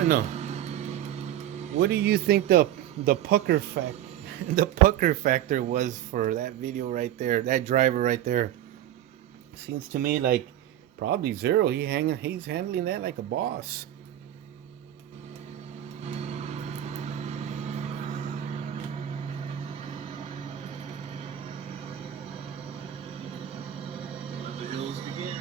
don't know. What do you think the pucker fact the pucker factor was for that video right there? That driver right there. Seems to me like probably zero. He's handling that like a boss. Let the hills begin.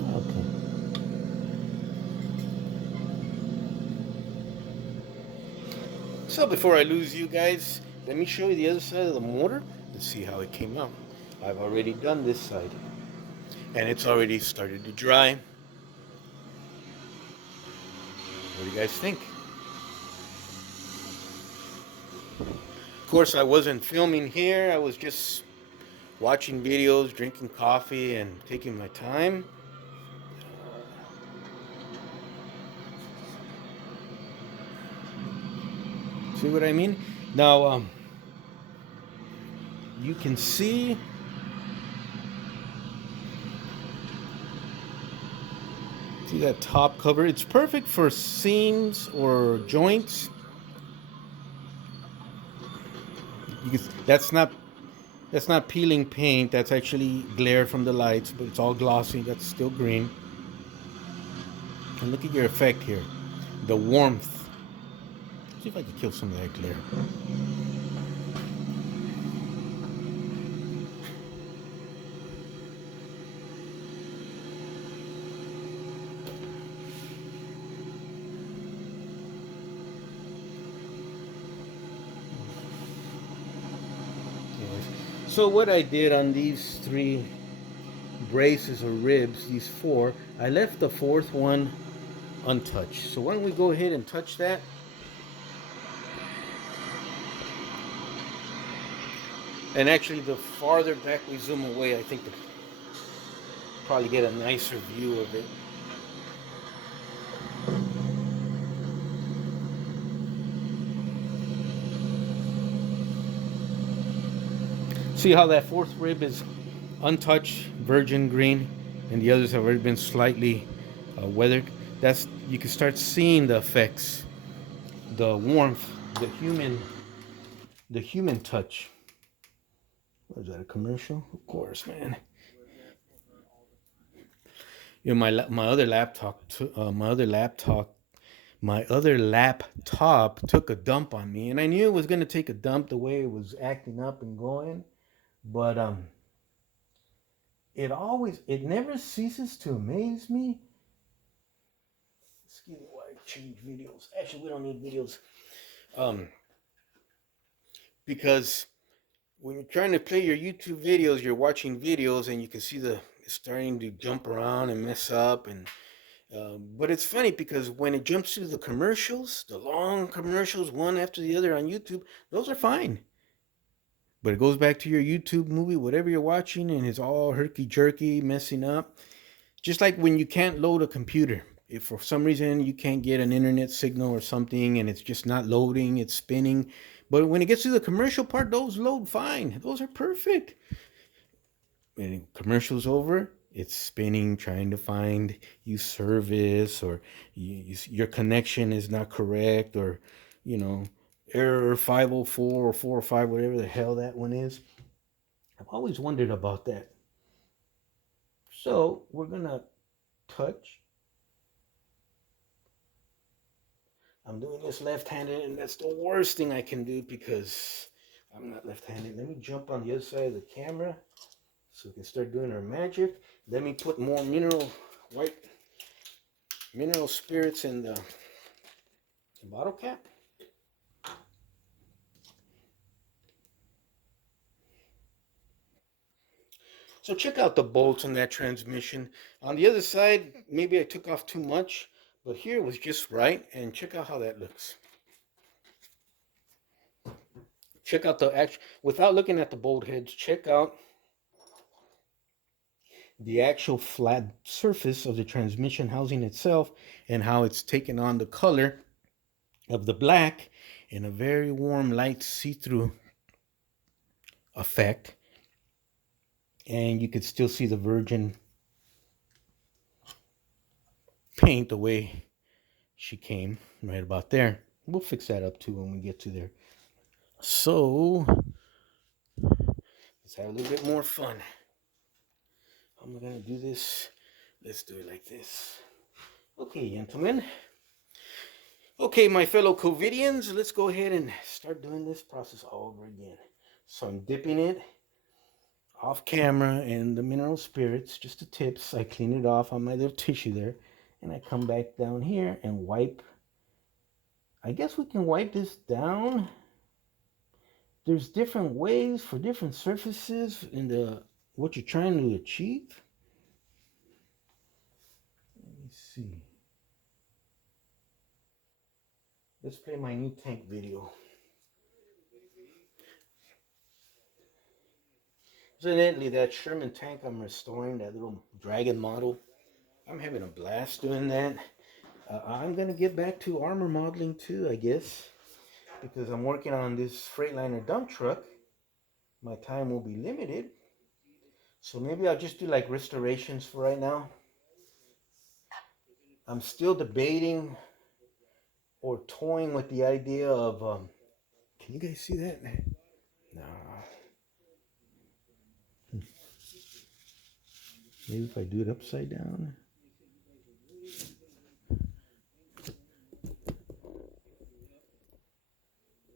Okay. So before I lose you guys, let me show you the other side of the motor and see how it came out. I've already done this side, and it's already started to dry. What do you guys think? Of course, I wasn't filming here. I was just watching videos, drinking coffee, and taking my time. See what I mean? Now, you can see that top cover. It's perfect for seams or joints. That's not peeling paint. That's actually glare from the lights, but it's all glossy. That's still green. And look at your effect here, the warmth. See if I can kill some of that glare. Yes. So what I did on these three braces or ribs, these four, I left the fourth one untouched. So why don't we go ahead and touch that? And actually, the farther back we zoom away, I think we'll probably get a nicer view of it. See how that fourth rib is untouched, virgin green, and the others have already been slightly weathered. That's you can start seeing the effects, the warmth, the human touch. Was that a commercial? Of course, man. My other laptop, my other laptop took a dump on me, and I knew it was gonna take a dump the way it was acting up and going. But it never ceases to amaze me. Excuse me while I change videos. Actually, we don't need videos. Um, because when you're trying to play your YouTube videos, you're watching videos and you can see it's starting to jump around and mess up. And but it's funny because when it jumps to the commercials, the long commercials, one after the other on YouTube, those are fine. But it goes back to your YouTube movie, whatever you're watching, and it's all herky jerky, messing up. Just like when you can't load a computer. If for some reason you can't get an internet signal or something and it's just not loading, it's spinning. But when it gets to the commercial part, those load fine. Those are perfect. When commercial's over, it's spinning, trying to find you service, or your connection is not correct, or you know, error 504 or 405, whatever the hell that one is. I've always wondered about that. So we're gonna touch. I'm doing this left-handed, and that's the worst thing I can do because I'm not left-handed. Let me jump on the other side of the camera so we can start doing our magic. Let me put more white mineral spirits in the bottle cap. So check out the bolts on that transmission. On the other side, maybe I took off too much, but here it was just right. And check out how that looks. Check out without looking at the bolt heads, check out the actual flat surface of the transmission housing itself and how it's taken on the color of the black in a very warm light see-through effect. and you could still see the virgin paint the way she came right about there. We'll fix that up too when we get to there. So let's have a little bit more fun. How am I gonna do this? Let's do it like this. Okay, gentlemen. Okay, my fellow COVIDians, let's go ahead and start doing this process all over again. So I'm dipping it off camera in the mineral spirits, just the tips. I clean it off on my little tissue there, and I come back down here and wipe. I guess we can wipe this down. There's different ways for different surfaces in the what you're trying to achieve. Let me see. Let's play my new tank video. Incidentally, that Sherman tank I'm restoring, that little Dragon model, I'm having a blast doing that. I'm gonna get back to armor modeling too, I guess, because I'm working on this Freightliner dump truck. My time will be limited, so maybe I'll just do like restorations for right now. I'm still debating or toying with the idea of, can you guys see that? No. Maybe if I do it upside down.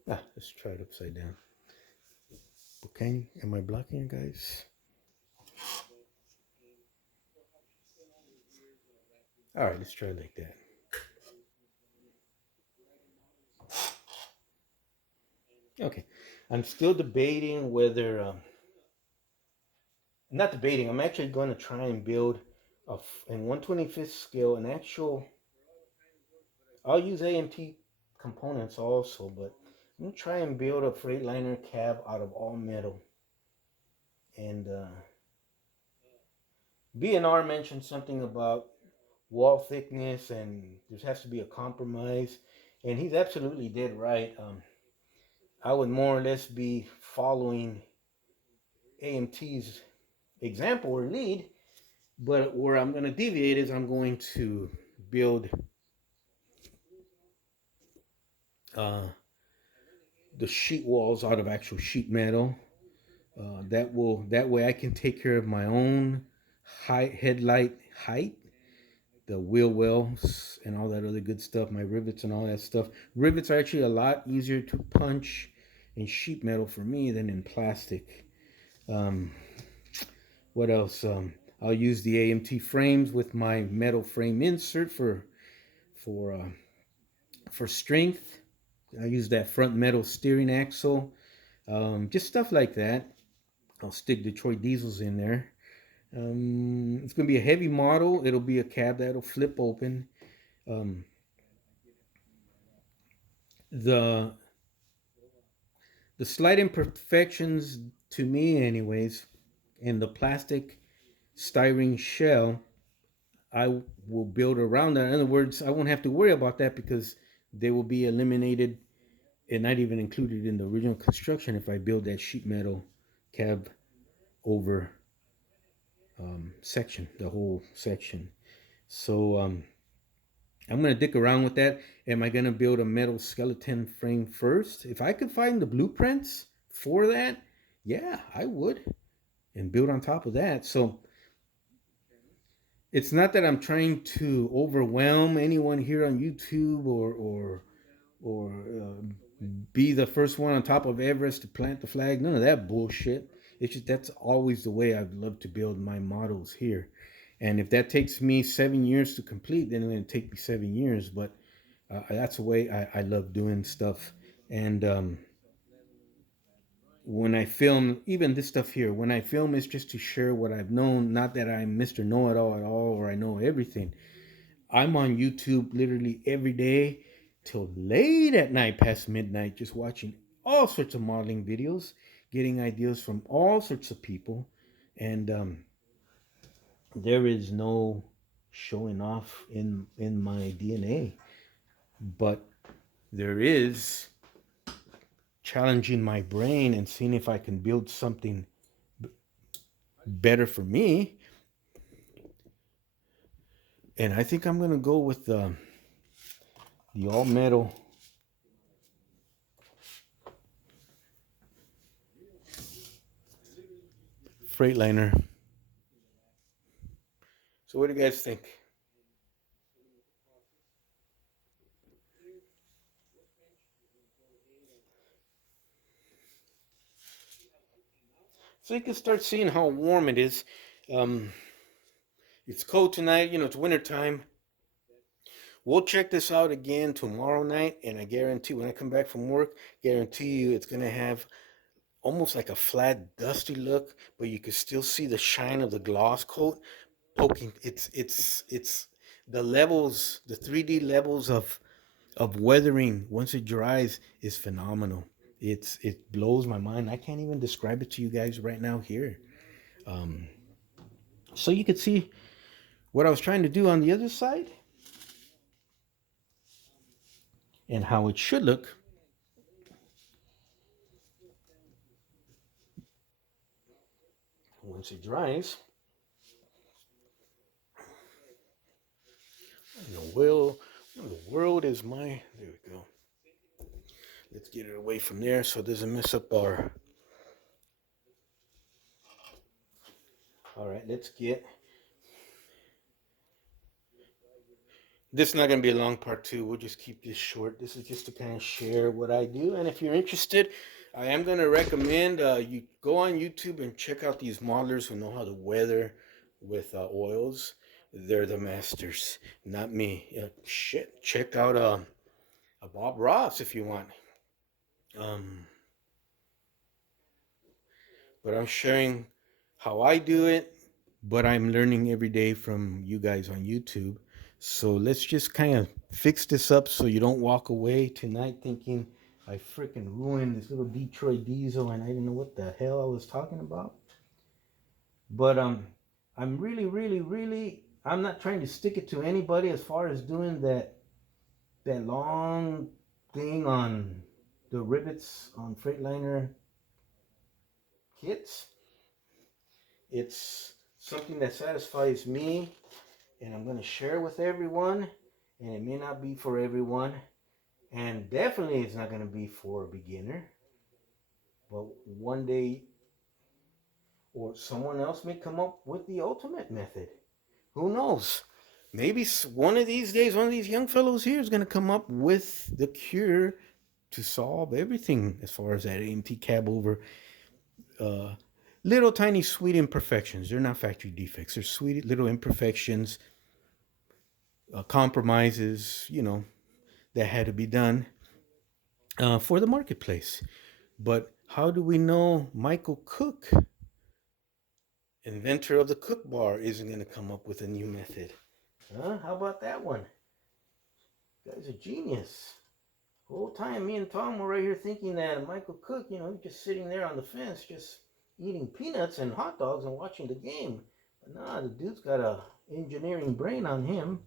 Let's try it upside down. Okay, am I blocking you guys? All right, let's try it like that. Okay, I'm still debating whether, not debating, I'm actually going to try and build in 1/25th scale an actual, I'll use AMT components also, but I'm going to try and build a Freightliner cab out of all metal. And B&R mentioned something about wall thickness and there has to be a compromise. And he's absolutely dead right. I would more or less be following AMT's example or lead, but where I'm going to deviate is I'm going to build the sheet walls out of actual sheet metal. That way I can take care of my own headlight height, the wheel wells and all that other good stuff, my rivets and all that stuff. Rivets are actually a lot easier to punch in sheet metal for me than in plastic. What else? I'll use the AMT frames with my metal frame insert for strength. I use that front metal steering axle. Just stuff like that. I'll stick Detroit diesels in there. It's going to be a heavy model. It'll be a cab that'll flip open. The slight imperfections to me, anyways, in the plastic styrene shell, I will build around that. In other words, I won't have to worry about that because they will be eliminated and not even included in the original construction if I build that sheet metal cab over section, the whole section. So I'm going to dick around with that. Am I going to build a metal skeleton frame first? If I could find the blueprints for that, yeah, I would. And build on top of that. So it's not that I'm trying to overwhelm anyone here on YouTube or be the first one on top of Everest to plant the flag. None of that bullshit. It's just that's always the way I've loved to build my models here. And if that takes me 7 years to complete, then it's going to take me 7 years. But that's the way I love doing stuff. And when I film, even this stuff here, when I film, it's just to share what I've known. Not that I'm Mr. Know-It-All at all or I know everything. I'm on YouTube literally every day till late at night, past midnight, just watching all sorts of modeling videos, getting ideas from all sorts of people. And there is no showing off in my DNA, but there is challenging my brain and seeing if I can build something better for me. And I think I'm gonna go with the all metal Freightliner. So what do you guys think? So you can start seeing how warm it is. Um, it's cold tonight. You know, it's winter time. We'll check this out again tomorrow night, and I guarantee when I come back from work, guarantee you it's gonna have almost like a flat, dusty look, but you can still see the shine of the gloss coat poking. It's the levels, the 3D levels of weathering once it dries is phenomenal. It blows my mind. I can't even describe it to you guys right now here. Um, so you could see what I was trying to do on the other side and how it should look once it dries. The world is my. There we go. Let's get it away from there so it doesn't mess up our. All right, let's get. This is not going to be a long part two. We'll just keep this short. This is just to kind of share what I do. And if you're interested, I am going to recommend you go on YouTube and check out these modelers who know how to weather with oils. They're the masters, not me. Shit, check out a Bob Ross if you want. Um, but I'm sharing how I do it, but I'm learning every day from you guys on YouTube. So let's just kind of fix this up so you don't walk away tonight thinking I freaking ruined this little Detroit diesel and I didn't know what the hell I was talking about. But I'm really I'm not trying to stick it to anybody as far as doing that long thing on the rivets on Freightliner kits. It's something that satisfies me and I'm going to share with everyone. And it may not be for everyone. And definitely it's not going to be for a beginner. But one day, or someone else may come up with the ultimate method. Who knows? Maybe one of these days, one of these young fellows here is going to come up with the cure to solve everything as far as that AMT cab over. Uh, Little tiny sweet imperfections. They're not factory defects. They're sweet little imperfections, compromises, that had to be done for the marketplace. But how do we know Michael Cook, inventor of the Cook Bar, isn't going to come up with a new method? Huh? How about that one? Guy's a genius. The whole time me and Tom were right here thinking that Michael Cook, just sitting there on the fence, just eating peanuts and hot dogs and watching the game. But nah, the dude's got a engineering brain on him.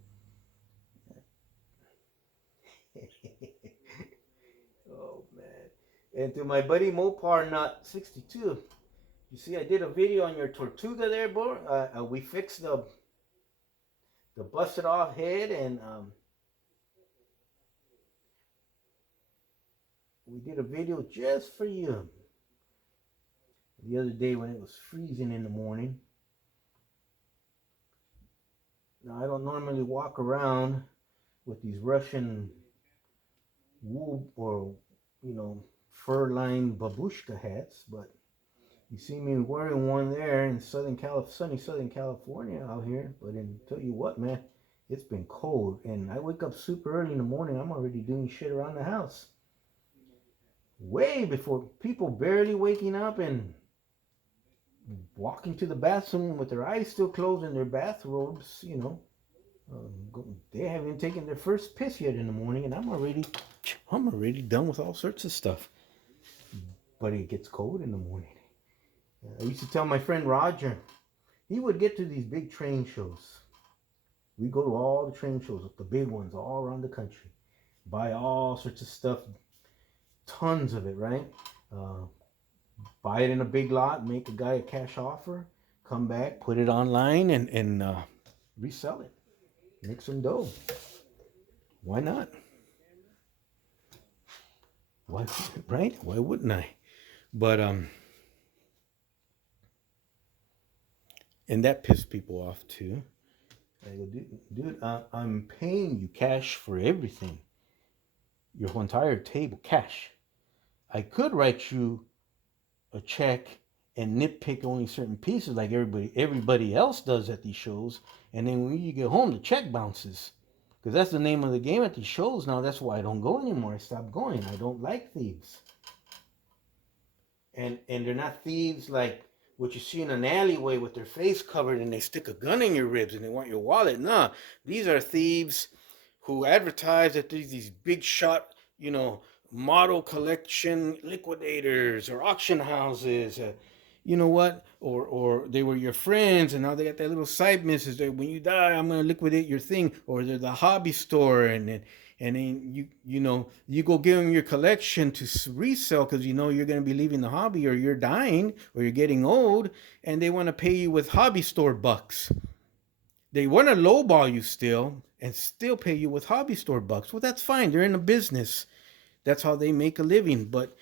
Oh man. And to my buddy Mopar Nut 62, you see I did a video on your Tortuga there, boy. We fixed the busted off head and we did a video just for you the other day when it was freezing in the morning. Now I don't normally walk around with these Russian wool or fur-lined babushka hats, but you see me wearing one there in sunny Southern California out here. But tell you what, man, it's been cold, and I wake up super early in the morning. I'm already doing shit around the house, way before people barely waking up and walking to the bathroom with their eyes still closed in their bathrobes. They haven't taken their first piss yet in the morning, and I'm already done with all sorts of stuff. But it gets cold in the morning. I used to tell my friend Roger, he would get to these big train shows. We go to all the train shows, the big ones, all around the country. Buy all sorts of stuff, tons of it, right? Buy it in a big lot, make a guy a cash offer, come back, put it online, and resell it, make some dough. Why not? Why, right? Why wouldn't I? But and that pissed people off too. I go, dude, I'm paying you cash for everything, your whole entire table, cash. I could write you a check and nitpick only certain pieces like everybody else does at these shows, and then when you get home, the check bounces. Because that's the name of the game at these shows now. That's why I don't go anymore. I stopped going. I don't like thieves. And they're not thieves like what you see in an alleyway with their face covered and they stick a gun in your ribs and they want your wallet. Nah, these are thieves who advertise that there's these big shot, model collection liquidators or auction houses. You know what? Or they were your friends and now they got that little side business that when you die, I'm gonna liquidate your thing. Or they're the hobby store and then you go give them your collection to resell because you're going to be leaving the hobby or you're dying or you're getting old, and they want to pay you with hobby store bucks. They want to lowball you still and still pay you with hobby store bucks. Well, that's fine. They're in a business. That's how they make a living. But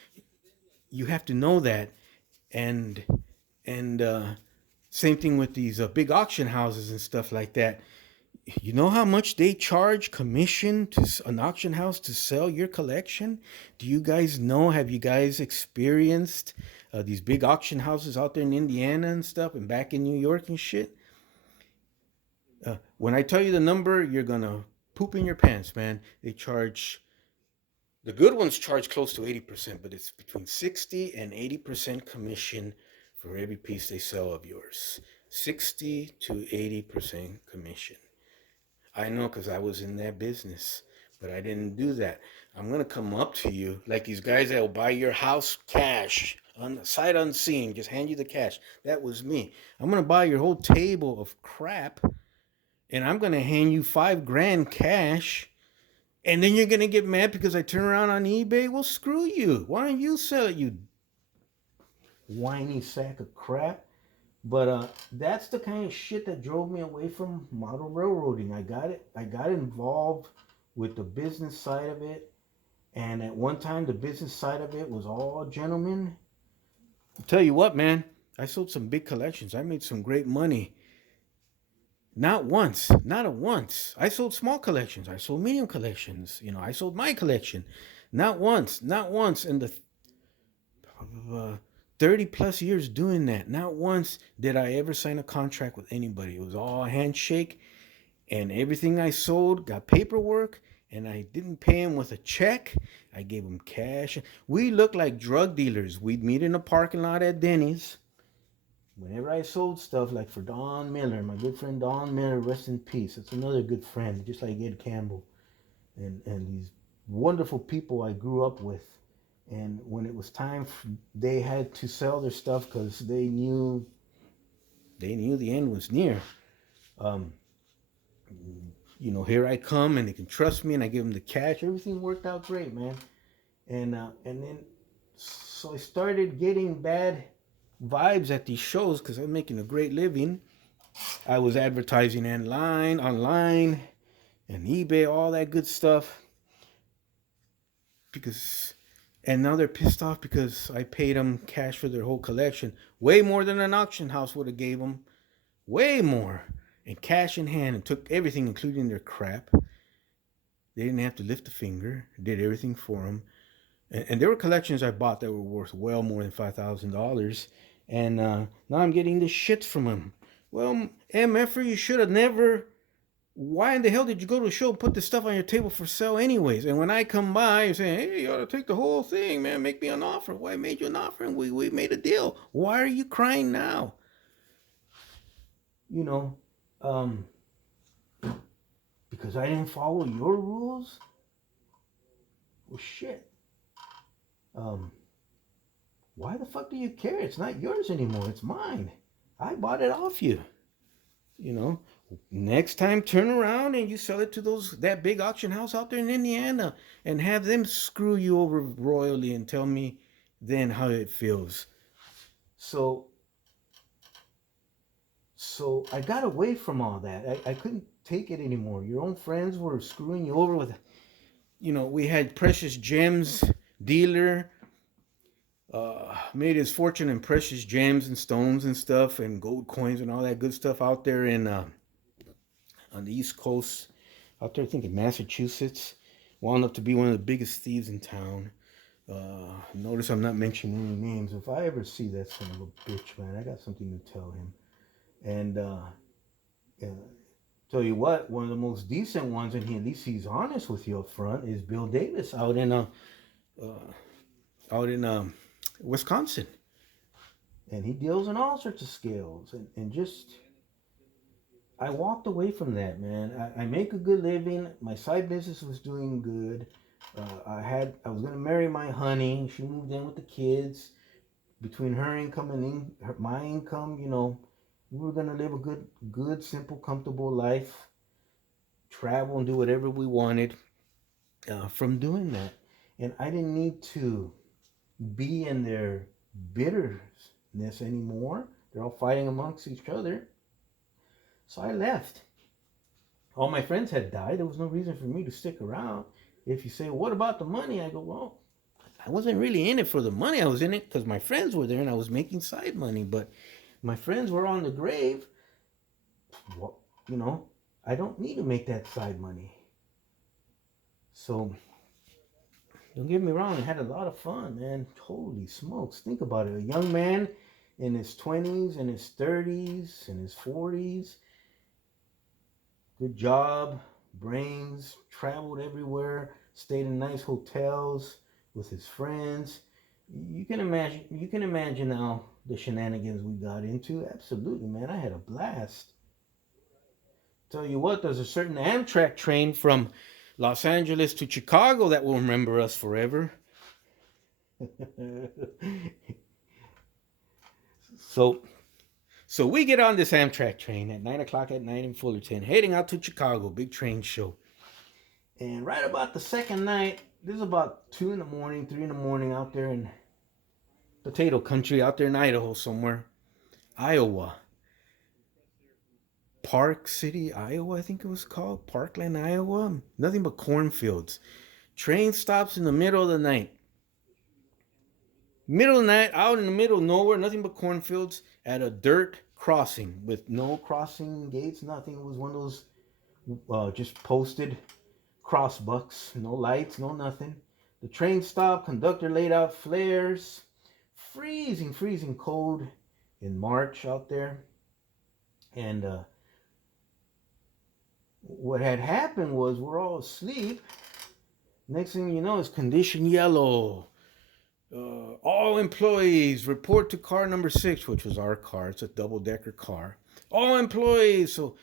you have to know that. And same thing with these big auction houses and stuff like that. You know how much they charge commission to an auction house to sell your collection? Do you guys know? Have you guys experienced these big auction houses out there in Indiana and stuff and back in New York and shit? When I tell you the number, you're going to poop in your pants, man. The good ones charge close to 80%, but it's between 60 and 80% commission for every piece they sell of yours. 60 to 80% commission. I know because I was in that business, but I didn't do that. I'm going to come up to you like these guys that will buy your house cash, on sight unseen, just hand you the cash. That was me. I'm going to buy your whole table of crap, and I'm going to hand you $5,000 cash, and then you're going to get mad because I turn around on eBay? Well, screw you. Why don't you sell it, you whiny sack of crap? But that's the kind of shit that drove me away from model railroading. I got involved with the business side of it, and at one time the business side of it was all gentlemen. I'll tell you what, man, I sold some big collections. I made some great money. Not once, not once. I sold small collections. I sold medium collections. I sold my collection. Not once, not once in the 30 plus years doing that. Not once did I ever sign a contract with anybody. It was all a handshake, and everything I sold got paperwork, and I didn't pay him with a check. I gave him cash. We looked like drug dealers. We'd meet in a parking lot at Denny's. Whenever I sold stuff, like for Don Miller, my good friend Don Miller, rest in peace. That's another good friend, just like Ed Campbell. And these wonderful people I grew up with. And when it was time, they had to sell their stuff because they knew the end was near. Here I come, and they can trust me, and I give them the cash. Everything worked out great, man. And then, so I started getting bad vibes at these shows because I'm making a great living. I was advertising online, and eBay, all that good stuff. And now they're pissed off because I paid them cash for their whole collection. Way more than an auction house would have gave them. Way more. And cash in hand, and took everything, including their crap. They didn't have to lift a finger. Did everything for them. And there were collections I bought that were worth well more than $5,000. And now I'm getting this shit from them. Well, MFer, you should have never... Why in the hell did you go to a show and put this stuff on your table for sale anyways? And when I come by, you're saying, hey, you ought to take the whole thing, man. Make me an offer. Well, I made you an offer and we made a deal. Why are you crying now? Because I didn't follow your rules? Well, shit. Why the fuck do you care? It's not yours anymore. It's mine. I bought it off you. Next time, turn around and you sell it to that big auction house out there in Indiana and have them screw you over royally and tell me then how it feels. So So I got away from all that. I couldn't take it anymore. Your own friends were screwing you over with, we had Precious Gems dealer, made his fortune in precious gems and stones and stuff and gold coins and all that good stuff out there in on the East Coast, out there I think in Massachusetts. Wound up to be one of the biggest thieves in town. Notice I'm not mentioning any names. If I ever see that son of a bitch, man, I got something to tell him. And uh, tell you what, one of the most decent ones, and at least he's honest with you up front, is Bill Davis uh, out in Wisconsin, and he deals in all sorts of scales, and just I walked away from that, man. I make a good living. My side business was doing good. I was gonna marry my honey. She moved in with the kids. Between her income and my income, we were gonna live a good, simple, comfortable life. Travel and do whatever we wanted from doing that, and I didn't need to be in their bitterness anymore. They're all fighting amongst each other. So I left. All my friends had died. There was no reason for me to stick around. If you say, what about the money? I go, well, I wasn't really in it for the money. I was in it because my friends were there and I was making side money. But my friends were on the grave. Well, I don't need to make that side money. So don't get me wrong, I had a lot of fun, man. Holy smokes. Think about it. A young man in his 20s, in his 30s, in his 40s. Good job, brains, traveled everywhere, stayed in nice hotels with his friends. You can imagine now the shenanigans we got into. Absolutely, man. I had a blast. Tell you what, there's a certain Amtrak train from Los Angeles to Chicago that will remember us forever. so so we get on this Amtrak train at 9 o'clock at night in Fullerton, heading out to Chicago, big train show. And right about the second night, this is about 2 in the morning, 3 in the morning out there in potato country, out there in Idaho somewhere. Iowa. Park City, Iowa, I think it was called. Parkland, Iowa. Nothing but cornfields. Train stops in the middle of the night. Middle of the night, out in the middle of nowhere, nothing but cornfields at a dirt crossing with no crossing gates, nothing. It was one of those just posted crossbucks, no lights, no nothing. The train stopped, conductor laid out flares. Freezing cold in March out there. And what had happened was we're all asleep. Next thing you know, it's condition yellow. All employees report to car number 6, which was our car. It's a double-decker car. All employees, so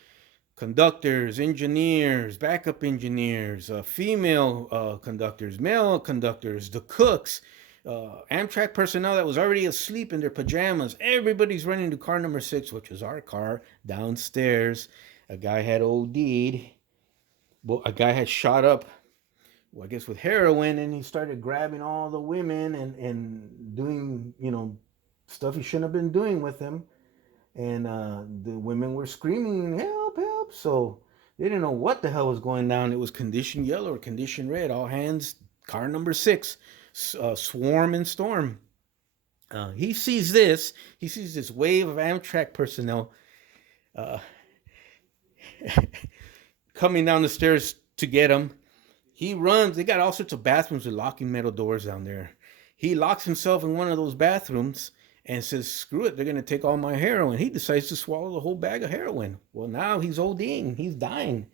conductors, engineers, backup engineers, female conductors, male conductors, the cooks, Amtrak personnel that was already asleep in their pajamas. Everybody's running to car number 6, which was our car, downstairs. A guy had OD'd. Well, a guy had shot up, I guess, with heroin, and he started grabbing all the women and doing, stuff he shouldn't have been doing with them. And the women were screaming, help, help. So they didn't know what the hell was going down. It was condition yellow or condition red. All hands, car number 6, swarm and storm. He sees this. He sees this wave of Amtrak personnel coming down the stairs to get him. He runs. They got all sorts of bathrooms with locking metal doors down there. He locks himself in one of those bathrooms and says, screw it, they're going to take all my heroin. He decides to swallow the whole bag of heroin. Well, now he's ODing. He's dying.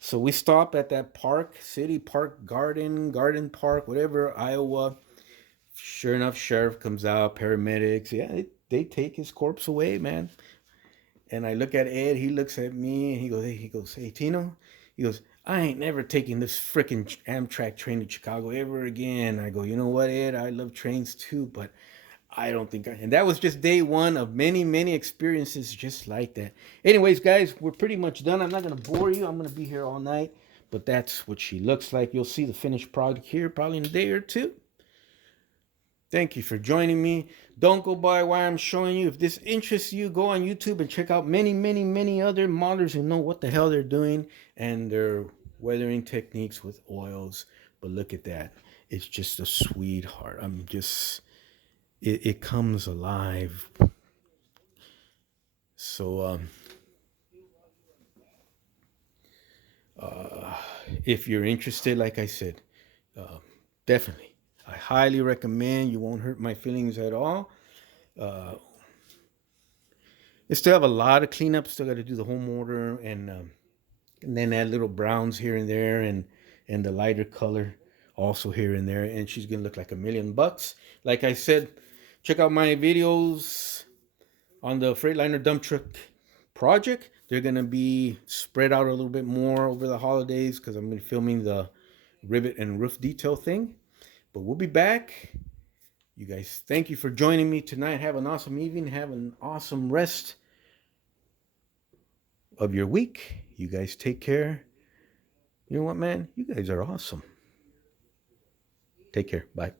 So we stop at that park, City Park, Garden Park, whatever, Iowa. Sure enough, sheriff comes out, paramedics. Yeah, they take his corpse away, man. And I look at Ed. He looks at me, and he goes, hey, Tino. He goes, I ain't never taking this freaking Amtrak train to Chicago ever again. I go, you know what, Ed? I love trains too, but I don't think and that was just day one of many experiences just like that. Anyways, guys, we're pretty much done. I'm not going to bore you. I'm going to be here all night, but that's what she looks like. You'll see the finished product here probably in a day or two. Thank you for joining me. Don't go by why I'm showing you. If this interests you, go on YouTube and check out many, many, many other modelers who know what the hell they're doing and their weathering techniques with oils. But look at that. It's just a sweetheart. It comes alive. So, if you're interested, like I said, uh, definitely, I highly recommend. You won't hurt my feelings at all. Uh, I still have a lot of cleanup. Still got to do the home order and then add little browns here and there and the lighter color also here and there. And she's gonna look like $1,000,000. Like I said, check out my videos on the Freightliner dump truck project. They're gonna be spread out a little bit more over the holidays because I'm gonna be filming the rivet and roof detail thing. But we'll be back. You guys, thank you for joining me tonight. Have an awesome evening. Have an awesome rest of your week. You guys take care. You know what, man? You guys are awesome. Take care. Bye.